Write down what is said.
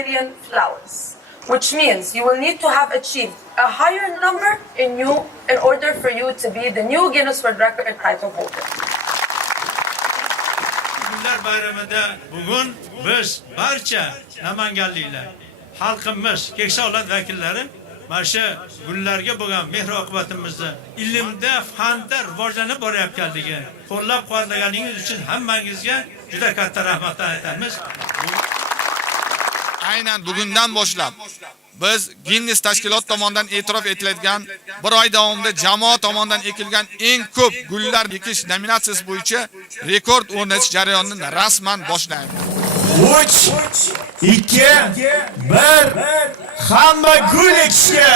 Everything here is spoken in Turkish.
million flowers, which means you will need to have achieved a higher number in order for you to be the new Guinness World Record title holder. Gullar bayramida bugun biz barcha namanganliklar, xalqimiz, keksa avlod vakillari mana shu gullarga bo'lgan mehr-oqibatimizni ilmda, fanda rivojlanib borayotganligi, qo'llab-quvvatlaganingiz uchun hammangizga juda katta rahmat aytamiz. Aynan bugundan boshlab biz Guinness tashkilot tomonidan e'tirof etiladigan bir oy davomida jamoa tomonidan ekilgan eng ko'p gullar ekish nominatsiyasi bo'yicha rekord o'rnatish jarayonini rasman boshlaymiz. 3, 2, 1, hamma gul ekishga!